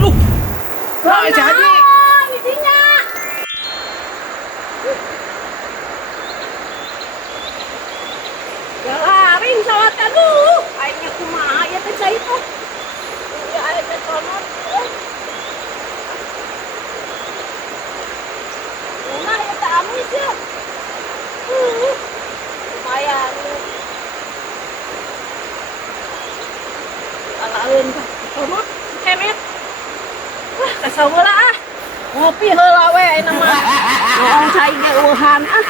Aduh. Nah, jadi. Intinya. Ya laring sawat aduh. Aingnya kumaha ya teh cai teh. Ya aya teh tonot. Nah, ya teh amis ya. Lumayan. Alaeun teh tonot kemet. Wah, kasaweula ah. Ngopi heula we ayeuna mah. Ngomong cai ge eueuhan ah.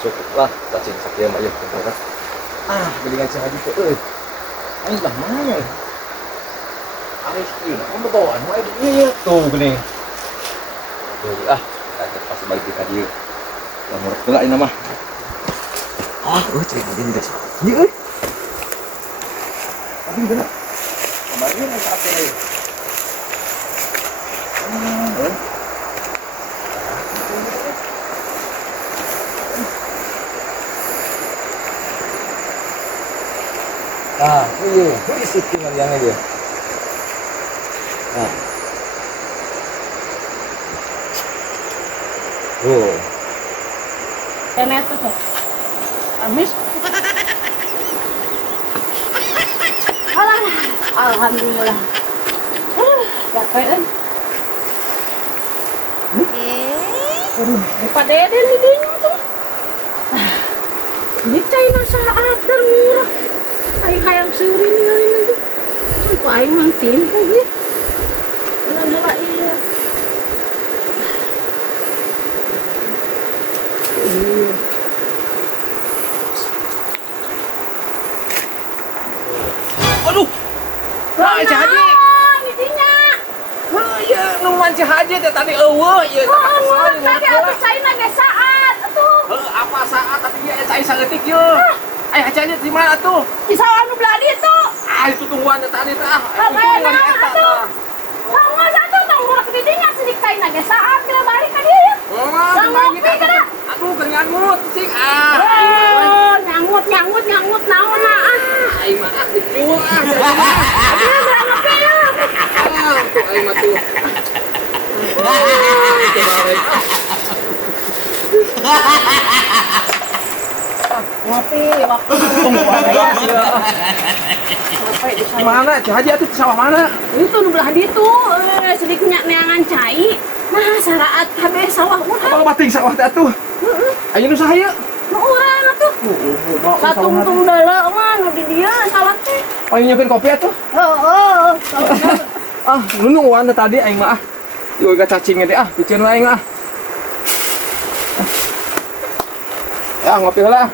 Cukup lah, cacing sakit mah ya. Gelingan si Haji tuh, aing lah mana ya? Aris ini, kamu bawaan, mau iya tuh gini. Tuh pasti balik kita dia. Nomor pula ini mah. Cerita dia tidak sih. Iya. Tapi benar. Kemarin yang apa ya? Ini settingan yang aja. Nah. Kemet tuh. Amis. Alah, alhamdulillah. Capek kan? Lupa deden di dinya tuh. Ini China saat dan murah. Aing hayang seuring ninggalin aja. Sumpah aing mah timpu ge. Ulah iya. Aduh. Nah, jadi. Intinya. Ya, numan si Haji teh tadi eueuh ieu Tadi aku China ge saat atuh. Apa saat tapi dia cai saeutik ye. Hajanya di mana tuh? Di sawah nu belah ditu. Itu tungguan tadi teh. Tungguan eta tah. Kamu satu tong burak di dinya sidik China ge saat bila balik ka dieu. Ngopi kana. Aduh kenyangut cing Nyangut naon ah. Aing mah dijual Dia berang ngopi ya. Aing mah tuh. Ngopi waktu tunggu ya. Di mana? Haji atuh di sawah mana? Itu nu belah ditu, sidik nya neangan cai. Nah, saraat kabeh sawah urang. Apa bating sawah teh atuh? Ayo nu saha ieu? Nu urang atuh. Satungtung deuleu mah nu di dieu sawah teh. Ayo nyokeun kopi atuh? Heeh. Lu nungguan tadi aing mah ah. Juga cacingnya deh biceun aing ah. Ya ngopi heula.